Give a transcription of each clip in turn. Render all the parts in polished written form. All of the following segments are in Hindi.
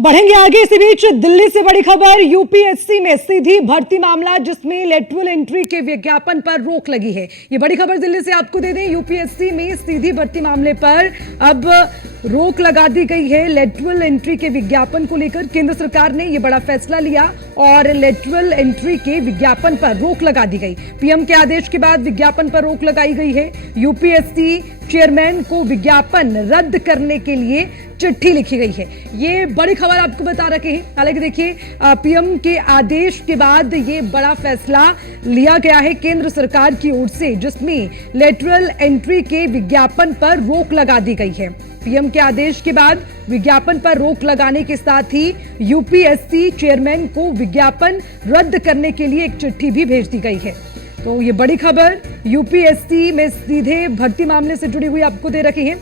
बढ़ेंगे आगे। इसी बीच दिल्ली से बड़ी खबर, यूपीएससी में सीधी भर्ती मामला जिसमें लेटरल एंट्री के विज्ञापन पर रोक लगी है। ये बड़ी खबर दिल्ली से आपको दे दें, यूपीएससी में सीधी भर्ती मामले पर अब रोक लगा दी गई है। लेटरल एंट्री के विज्ञापन को लेकर केंद्र सरकार ने यह बड़ा फैसला लिया और लेटरल एंट्री के विज्ञापन पर रोक लगा दी गई। पीएम के आदेश के बाद विज्ञापन पर रोक लगाई गई है। यूपीएससी चेयरमैन को विज्ञापन रद्द करने के लिए चिट्ठी लिखी गई है। ये बड़ी खबर आपको बता रखे हैं। हालांकि देखिए, पीएम के आदेश के बाद ये बड़ा फैसला लिया गया है केंद्र सरकार की ओर से, जिसमें लेटरल एंट्री के विज्ञापन पर रोक लगा दी गई है। पीएम के आदेश के बाद विज्ञापन पर रोक लगाने के साथ ही यूपीएससी चेयरमैन को विज्ञापन रद्द करने के लिए एक चिट्ठी भी भेज दी गई है। तो ये बड़ी खबर यूपीएससी में सीधे भर्ती मामले से जुड़ी हुई आपको दे रखी है।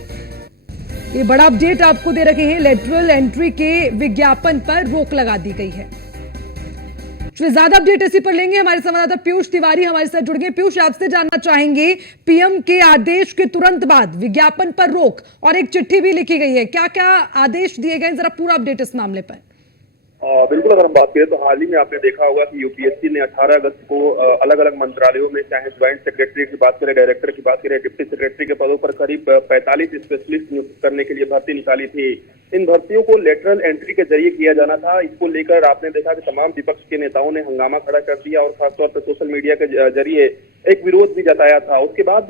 ये बड़ा अपडेट आपको दे रखे हैं। लेटरल एंट्री के विज्ञापन पर रोक लगा दी गई है। ज्यादा अपडेट इसी पर लेंगे, हमारे संवाददाता पीयूष तिवारी हमारे साथ जुड़ गए। पीयूष, आपसे जानना चाहेंगे, पीएम के आदेश के तुरंत बाद विज्ञापन पर रोक और एक चिट्ठी भी लिखी गई है, क्या क्या आदेश दिए गए, जरा पूरा अपडेट इस मामले पर। बिल्कुल, अगर हम बात करें तो हाल ही में आपने देखा होगा कि यूपीएससी ने 18 अगस्त को अलग अलग मंत्रालयों में, चाहे ज्वाइंट सेक्रेटरी की बात करें, डायरेक्टर की बात करें, डिप्टी सेक्रेटरी के पदों पर करीब 45 स्पेशलिस्ट नियुक्त करने के लिए भर्ती निकाली थी। इन भर्तियों को लेटरल एंट्री के जरिए किया जाना था। इसको लेकर आपने देखा कि तमाम विपक्ष के नेताओं ने हंगामा खड़ा कर दिया और खासतौर पर सोशल मीडिया के जरिए एक विरोध भी जताया था। उसके बाद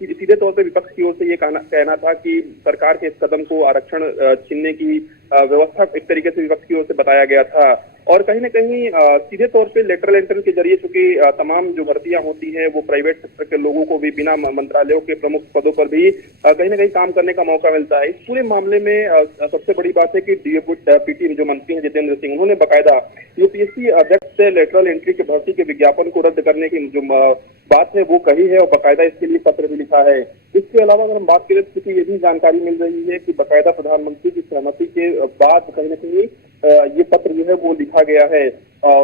सीधे तौर पर विपक्ष की ओर से ये कहना था कि सरकार के इस कदम को आरक्षण छीनने की व्यवस्था एक तरीके से विपक्ष की ओर से बताया गया था। और कहीं न कहीं सीधे तौर पे लेटरल एंट्री के जरिए चूंकि तमाम जो भर्तियां होती हैं वो प्राइवेट सेक्टर के लोगों को भी बिना मंत्रालयों के प्रमुख पदों पर भी कहीं न कहीं काम करने का मौका मिलता है। इस पूरे मामले में सबसे बड़ी बात है कि पीटी जो मंत्री हैं जितेंद्र सिंह, उन्होंने बाकायदा यूपीएससी अध्यक्ष से लेटरल एंट्री के भर्ती के विज्ञापन को रद्द करने की जो बात है वो कही है और बाकायदा इसके लिए पत्र भी लिखा है। इसके अलावा अगर हम बात करें तो ये भी जानकारी मिल रही है कि बाकायदा प्रधानमंत्री की सहमति के बाद कहीं न कहीं ये पत्र जो है वो लिखा गया है।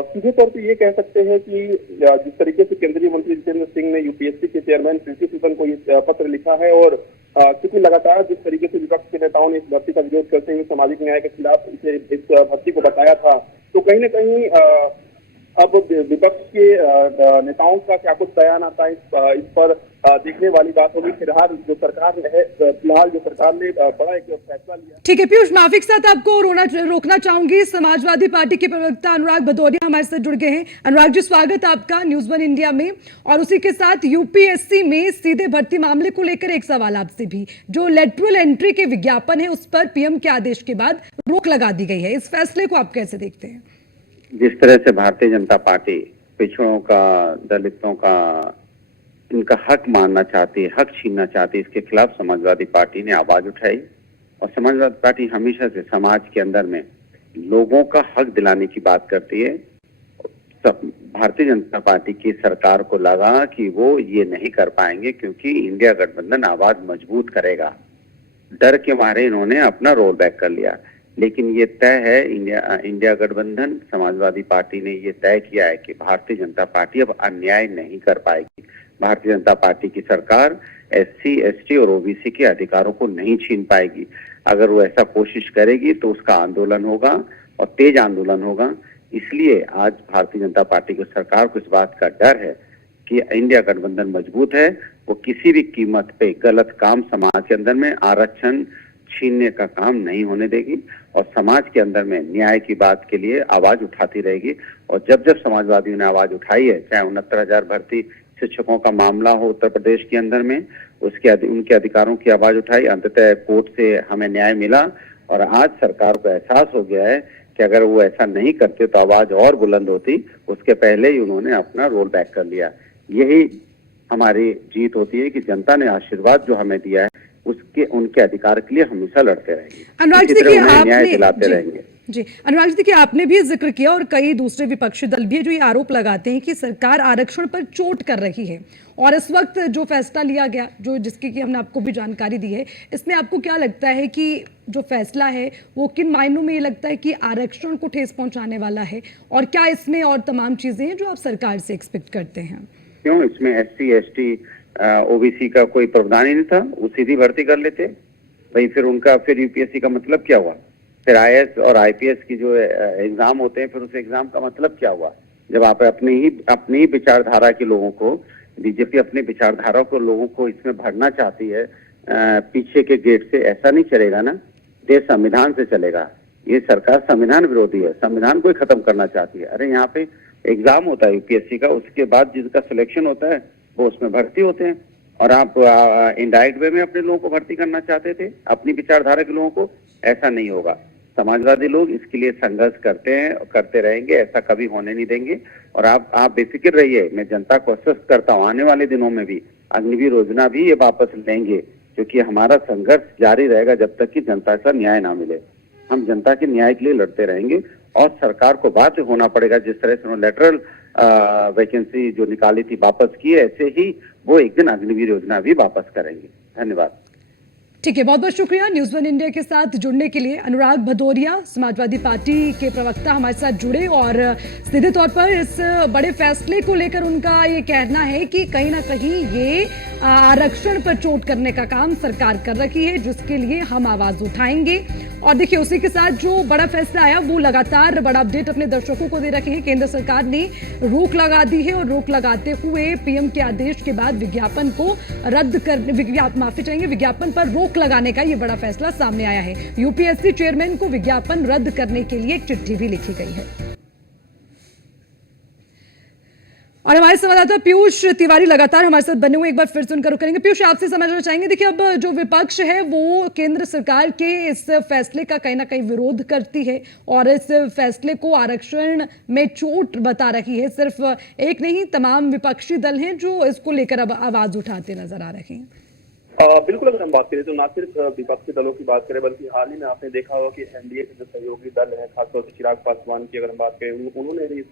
सीधे तौर पे ये कह सकते हैं कि जिस तरीके से केंद्रीय मंत्री जितेंद्र सिंह ने यूपीएससी के चेयरमैन प्रीति सूदन को ये पत्र लिखा है और क्योंकि लगातार जिस तरीके से विपक्ष के नेताओं ने इस भर्ती का विरोध करते हुए सामाजिक न्याय के खिलाफ इस भर्ती को बताया था, तो कहीं न कहीं अब विपक्ष के नेताओं का क्या कुछ बयान आता है इस पर देखने वाली बात होगी। फिलहाल जो सरकार ने बड़ा एक फैसला लिया। ठीक है पीयूष, माफी के साथ आपको रोकना चाहूंगी। समाजवादी पार्टी के प्रवक्ता अनुराग भदौरिया हमारे साथ जुड़ गए हैं। अनुराग जी, स्वागत आपका न्यूज़ वन इंडिया में। और उसी के साथ यूपीएससी में सीधे भर्ती मामले को लेकर एक सवाल आपसे भी, जो लेटरल एंट्री के विज्ञापन है उस पर पीएम के आदेश के बाद रोक लगा दी गई है, इस फैसले को आप कैसे देखते हैं? जिस तरह से भारतीय जनता पार्टी पिछड़ों का, दलितों का, इनका हक मानना चाहती है, हक छीनना चाहती है, इसके खिलाफ समाजवादी पार्टी ने आवाज उठाई। और समाजवादी पार्टी हमेशा से समाज के अंदर में लोगों का हक दिलाने की बात करती है। भारतीय जनता पार्टी की सरकार को लगा कि वो ये नहीं कर पाएंगे क्योंकि इंडिया गठबंधन आवाज मजबूत करेगा। डर के मारे इन्होंने अपना रोल बैक कर लिया। लेकिन ये तय है, इंडिया गठबंधन, समाजवादी पार्टी ने ये तय किया है कि भारतीय जनता पार्टी अब अन्याय नहीं कर पाएगी। भारतीय जनता पार्टी की सरकार एससी, एसटी और ओबीसी के अधिकारों को नहीं छीन पाएगी। अगर वो ऐसा कोशिश करेगी तो उसका आंदोलन होगा और तेज आंदोलन होगा। इसलिए आज भारतीय जनता पार्टी की सरकार को इस बात का डर है कि इंडिया गठबंधन मजबूत है, वो किसी भी कीमत पे गलत काम समाज के अंदर में आरक्षण छीनने का काम नहीं होने देगी और समाज के अंदर में न्याय की बात के लिए आवाज उठाती रहेगी। और जब जब समाजवादियों ने आवाज उठाई है, चाहे 69,000 भर्ती शिक्षकों का मामला हो उत्तर प्रदेश के अंदर में, उनके अधिकारों की आवाज उठाई, अंततः कोर्ट से हमें न्याय मिला और आज सरकार को एहसास हो गया है कि अगर वो ऐसा नहीं करते तो आवाज और बुलंद होती। उसके पहले ही उन्होंने अपना रोल बैक कर लिया। यही हमारी जीत होती है कि जनता ने आशीर्वाद जो हमें दिया है उनके अधिकार के लिए हमेशा लड़ते रहेंगे, अनुराग जी न्याय दिलाते रहेंगे। जी अनुराग जी, देखिए आपने भी जिक्र किया और कई दूसरे विपक्षी दल भी जो ये आरोप लगाते हैं कि सरकार आरक्षण पर चोट कर रही है। और इस वक्त जो फैसला लिया गया, जो जिसकी कि हमने आपको भी जानकारी दी है, इसमें आपको क्या लगता है कि जो फैसला है वो किन मायनों में ये लगता है कि आरक्षण को ठेस पहुंचाने वाला है, और क्या इसमें और तमाम चीजें हैं जो आप सरकार से एक्सपेक्ट करते हैं? क्यों इसमें एससी, एसटी, ओबीसी का कोई प्रावधान ही नहीं था, वो सीधी भर्ती कर लेते भाई। फिर यूपीएससी का मतलब क्या हुआ? फिर आईएएस और आईपीएस की जो एग्जाम होते हैं, फिर उस एग्जाम का मतलब क्या हुआ? जब आप अपनी ही विचारधारा के लोगों को, बीजेपी अपनी विचारधारा को लोगों को इसमें भरना चाहती है पीछे के गेट से, ऐसा नहीं चलेगा ना। देश संविधान से चलेगा। ये सरकार संविधान विरोधी है, संविधान को ही खत्म करना चाहती है। अरे यहाँ पे एग्जाम होता है यूपीएससी का, उसके बाद जिसका सिलेक्शन होता है वो उसमें भर्ती होते हैं, और आप इनडायरेक्ट वे में अपने लोगों को भर्ती करना चाहते थे, अपनी विचारधारा के लोगों को। ऐसा नहीं होगा। समाजवादी लोग इसके लिए संघर्ष करते हैं और करते रहेंगे, ऐसा कभी होने नहीं देंगे। और आप बेफिक्र रहिए, मैं जनता को आश्वस्त करता हूँ, आने वाले दिनों में भी अग्निवीर योजना भी ये वापस लेंगे, क्योंकि हमारा संघर्ष जारी रहेगा जब तक कि जनता का न्याय ना मिले। हम जनता के न्याय के लिए लड़ते रहेंगे, और सरकार को बाध्य होना पड़ेगा। जिस तरह से उन्होंने लेटरल वैकेंसी जो निकाली थी वापस की, ऐसे ही वो एक दिन अग्निवीर योजना भी वापस करेंगे। धन्यवाद। ठीक है, बहुत बहुत शुक्रिया न्यूज़ वन इंडिया के साथ जुड़ने के लिए। अनुराग भदौरिया, समाजवादी पार्टी के प्रवक्ता, हमारे साथ जुड़े, और सीधे तौर पर इस बड़े फैसले को लेकर उनका ये कहना है कि कहीं ना कहीं ये आरक्षण पर चोट करने का काम सरकार कर रही है, जिसके लिए हम आवाज उठाएंगे। और देखिए, उसी के साथ जो बड़ा फैसला आया वो लगातार बड़ा अपडेट अपने दर्शकों को दे रखे हैं। केंद्र सरकार ने रोक लगा दी है, और रोक लगाते हुए पीएम के आदेश के बाद विज्ञापन को रद्द कर विज्ञापन पर रोक लगाने का ये बड़ा फैसला सामने आया है। यूपीएससी चेयरमैन को विज्ञापन रद्द करने के लिए एक चिट्ठी भी लिखी गई है। और हमारे संवाददाता पीयूष तिवारी लगातार हमारे साथ बने हुए, एक बार फिर सुनकर करेंगे। पीयूष, आपसे समझना चाहेंगे, देखिए अब जो विपक्ष है वो केंद्र सरकार के इस फैसले का कहीं ना कहीं विरोध करती है, और इस फैसले को आरक्षण में चोट बता रही है। सिर्फ एक नहीं, तमाम विपक्षी दल हैं जो इसको लेकर अब आवाज उठाते नजर आ रहे हैं। बिल्कुल, अगर हम बात करें तो ना सिर्फ विपक्षी दलों की बात करें, बल्कि हाल ही में आपने देखा होगा कि एनडीए के जो सहयोगी दल है, खासतौर से चिराग पासवान की अगर हम बात करें, उन्होंने भी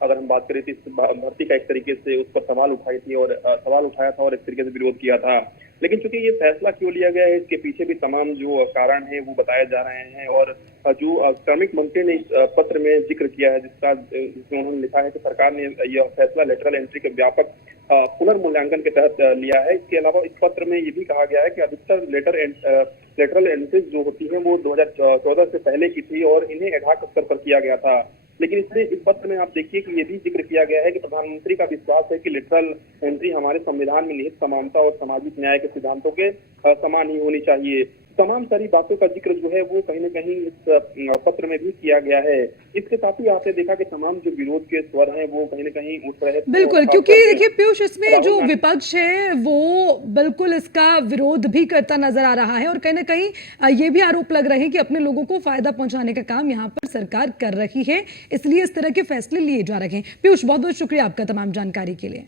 अगर हम बात करें तो इस भर्ती का एक तरीके से उस पर सवाल उठाई थी, और सवाल उठाया था और एक तरीके से विरोध किया था। लेकिन चूंकि ये फैसला क्यों लिया गया है, इसके पीछे भी तमाम जो कारण है वो बताए जा रहे हैं। और जो कार्मिक मंत्री ने इस पत्र में जिक्र किया है, जिसमें उन्होंने लिखा है कि सरकार ने यह फैसला लेटरल एंट्री के व्यापक पुनर्मूल्यांकन के तहत लिया है। इसके अलावा इस पत्र में ये भी कहा गया है कि अधिकतर लेटरल एंट्रीज जो होती हैं वो 2014 से पहले की थी, और इन्हें एडहॉक स्तर पर किया गया था। लेकिन इसमें इस पत्र में आप देखिए कि ये भी जिक्र किया गया है कि प्रधानमंत्री का विश्वास है कि लेटरल एंट्री हमारे संविधान में निहित समानता और सामाजिक न्याय के सिद्धांतों के समान ही होनी चाहिए। तमाम सारी बातों का जिक्र जो है वो कहीं न कहीं इस पत्र में भी किया गया है। इसके साथ ही आपने देखा कि तमाम जो विरोध के स्वर हैं वो कहीं न कहीं उठ रहे थे। बिल्कुल, क्योंकि देखिए पीयूष, इसमें जो विपक्ष है वो बिल्कुल इसका विरोध भी करता नजर आ रहा है, और कहीं ना कहीं ये भी आरोप लग रहे हैं कि अपने लोगों को फायदा पहुंचाने का काम यहाँ पर सरकार कर रही है, इसलिए इस तरह के फैसले लिए जा रहे हैं। पीयूष, बहुत बहुत शुक्रिया आपका तमाम जानकारी के लिए।